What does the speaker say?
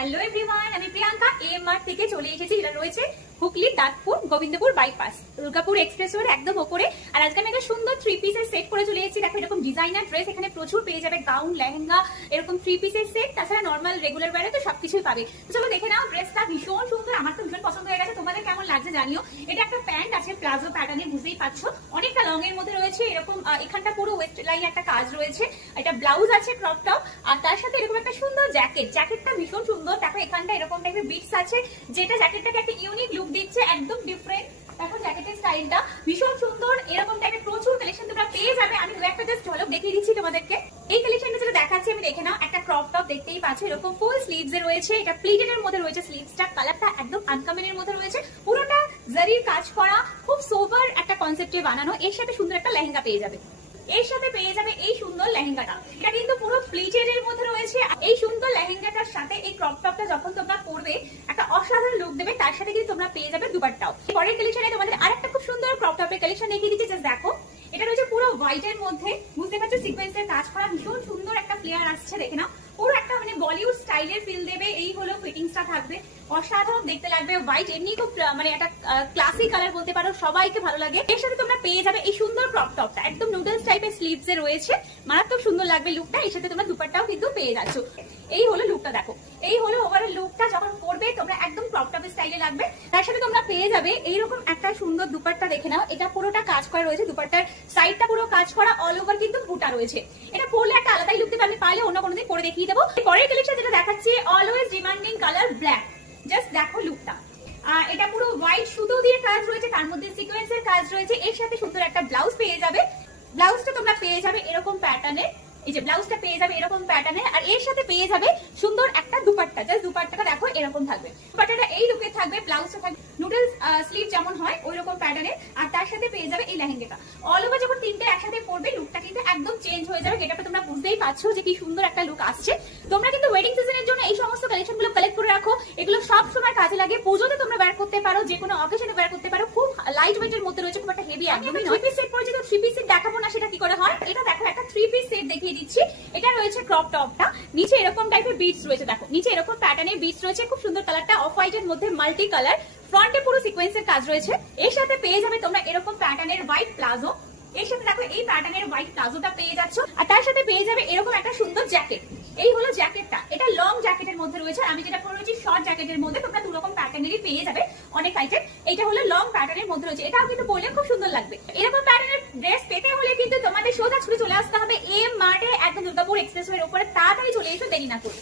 Hello everyone, আমি Priyanka M mart থেকে চলে এসেছি। এটা রয়েছে হুগলি দাঁতপুর গোবিন্দপুর বাইপাস দুর্গাপুর এক্সপ্রেসওয়ের একদম ওপরে। আর আজকে আমি একটা সুন্দর 3 পিসের সেট করে চলে এসেছি। দেখো এরকম ডিজাইনার ড্রেস এখানে প্রচুর পেয়ে যাবে, গাউন, লেহেঙ্গা, এরকম 3 পিসের সেট, তাছাড়া নর্মাল রেগুলার ওয়্যারে তো সবকিছুই পাবে। তো চলো দেখে নাও। ড্রেসটা ভীষণ সুন্দর, আমার তো ভীষণ পছন্দ হয়ে গেছে। তোমাদের কেমন লাগছে জানিও। এটা একটা প্যান্ট আছে প্লাজো প্যাটার্নে, বুঝতেই পারছো অনেকটা লং এর মধ্যে রয়েছে। এরকম এখানটা পুরো ওয়েস্ট লাইন একটা কাজ রয়েছে। এটা ব্লাউজ আছে ক্রপ টপ, আর তার সাথে এরকম একটা সুন্দর জ্যাকেট। জ্যাকেটটা ভীষণ সুন্দর। দেখো এখানটা এরকম টাইপের বিটস আছে, যেটা জ্যাকেটটাকে একটা ইউনিক লুক দিচ্ছে, একদম ডিফারেন্ট। দেখো জ্যাকেটের স্টাইলটা ভীষণ সুন্দর। এরকম টাইপের প্রচুর কালেকশন তোমরা পেয়ে যাবে। আমি দু একটা জাস্ট ঝলক দেখিয়ে দিচ্ছি তোমাদেরকে। এই কালেকশনটা যেটা দেখাচ্ছি আমি দেখে নাও। একটা ক্রপ টপ দেখতেই পাচ্ছ, এরকম ফুল স্লিভস এ রয়েছে। এটা প্লিটেড এর মধ্যে রয়েছে স্লিভসটা। কালারটা একদম আনকমন এর মধ্যে রয়েছে, পুরোটা জারির কাজ করা, খুব সোবার একটা কনসেপ্টে বানানো। এর সাথে সুন্দর একটা লেহেঙ্গা পেয়ে যাবে। এর সাথে পেয়ে যাবে এই সুন্দর লেহেঙ্গাটা। এটা কিন্তু পুরো প্লিটেড এর মধ্যে রয়েছে। এই সুন্দর লেহেঙ্গাটার সাথে এই ক্রপ টপটা যখন তোমরা পরবে একটা অসাধারণ লুক দেবে। তার সাথে কিন্তু তোমরা পেয়ে যাবে দুপাট্টাও। পরের কালেকশনে তোমাদের আরেকটা খুব সুন্দর ক্রপ টপের কালেকশন দেখিয়ে দিচ্ছি। জাস্ট দেখো, এটা রয়েছে পুরো হোয়াইট এর মধ্যে, বুঝতে পারছো সিকোয়েন্সের কাজ করা, ভীষণ সুন্দর একটা ফ্লেয়ার আসছে। দেখে নাও, পুরো একটা মানে বলিউড স্টাইলের ফিল দেবে। এই হলো ফিটিংসটা থাকবে, অসাধারণ দেখতে লাগবে। হোয়াইট এমনি খুব মানে একটা ক্লাসিক কালার বলতে পারো, সবাইকে ভালো লাগে। এর সাথে তোমরা পেয়ে যাবে এই সুন্দর ক্রপ টপটা, একদম নুডলস টাইপের স্লিভস এ রয়েছে, মারাত্মক সুন্দর লাগবে লুকটা। এর সাথে তোমরা দুপাট্টাও কিন্তু পেয়ে যাচ্ছ। এই হলো লুকটা, দেখো এই হলো ওভারঅল লুকটা। যখন পরবে তোমরা একদম ক্রপ টপের স্টাইলে লাগবে। তার সাথে তোমরা পেয়ে যাবে এইরকম একটা সুন্দর দুপাট্টা। দেখে নাও, এটা পুরোটা কাজ করা রয়েছে, দুপাট্টার সাইডটা পুরো কাজ করা, অল ওভার কিন্তু বুটা রয়েছে। এটা পরলে একটা আলাদাই লুক দেবে। আমি পারলে অন্য কোনোদিন পরে দেখিয়ে দেবো। পরের কালেকশন যেটা দেখাচ্ছি, always demanding colour black. Just দেখো লুকটা, এটা পুরো হোয়াইট সুতো দিয়ে কাজ রয়েছে, তার মধ্যে সিকোয়েন্সের কাজ রয়েছে। এর সাথে সুন্দর একটা ব্লাউজ পেয়ে যাবে। ব্লাউজটা তোমরা পেয়ে যাবে এরকম প্যাটার্নের, এই যে ব্লাউজটা পেয়ে যাবে এরকম প্যাটার্নের। আর এর সাথে পেয়ে যাবে সুন্দর একটা দুপাট্টা। জাস্ট দুপাট্টাটা দেখো এরকম থাকবে, দুপাট্টাটা এই লুকে থাকবে, ব্লাউজটা থাকবে নুডলস স্লিভ যেমন হয় ওই রকম প্যাটার্নের। আর তার সাথে পেয়ে যাবে এই লেহেঙ্গাটা। অল ওভার যখন তিনটে একসাথে পরবে লুকটা কিন্তু একদম চেঞ্জ হয়ে যাবে। গেটআপে তোমরা বুঝতেই পারছো যে কি সুন্দর একটা লুক আসছে। তোমরা কিন্তু ওয়েডিং সিজনের জন্য এই সমস্ত কালেকশন গুলো কালেক্ট করে রাখো। এগুলো সব সময় কাজে লাগে। পুজোতে তোমরা বের করতে পারো, যে কোনো অকেশনে বের করতে পারো। খুব লাইট ওয়েট এর মধ্যে রয়েছে, খুব একটা হেভি একদমই নয়। 3 পিস সেট পড়েছে, তো 3 পিস সেট দেখাবো না, সেটা কি করে হয়। এটা দেখো একটা 3 পিস সেট দেখিয়ে দিচ্ছি। এটা রয়েছে ক্রপ টপটা, নিচে এরকম টাইপের বিটস রয়েছে। দেখো নিচে এরকম প্যাটার্নের বিটস রয়েছে, খুব সুন্দর কালারটা অফ হোয়াইট এর মধ্যে মাল্টি কালার। ফ্রন্টে পুরো সিকোয়েন্সের কাজ রয়েছে। এর সাথে পেয়ে যাবে তোমরা এরকম প্যাটার্নের হোয়াইট প্লাজো। এর সাথে দেখো এই প্যাটার্নের হোয়াইট প্লাজোটা পেয়ে যাচ্ছ। আর তার সাথে পেয়ে যাবে এরকম একটা সুন্দর জ্যাকেট। এই হলো জ্যাকেটটা, এটা লং জ্যাকেটের মধ্যে রয়েছে। আমি যেটা পরে রয়েছি শর্ট জ্যাকেটের মধ্যে। তোমরা দু রকম প্যাটার্নেরই পেয়ে যাবে অনেক আইটেম। এটা হলো লং প্যাটার্নের মধ্যে রয়েছে, এটাও কিন্তু পরলে খুব সুন্দর লাগবে। এরকম প্যাটার্নের ড্রেস পেতে হলে কিন্তু তোমাদের সোজা ছুটে চলে আসতে হবে এম মার্টে, একদম দুর্গাপুর এক্সপ্রেসওয়ের উপরে। তাড়াতাড়ি চলে এসো, দেরি না করে।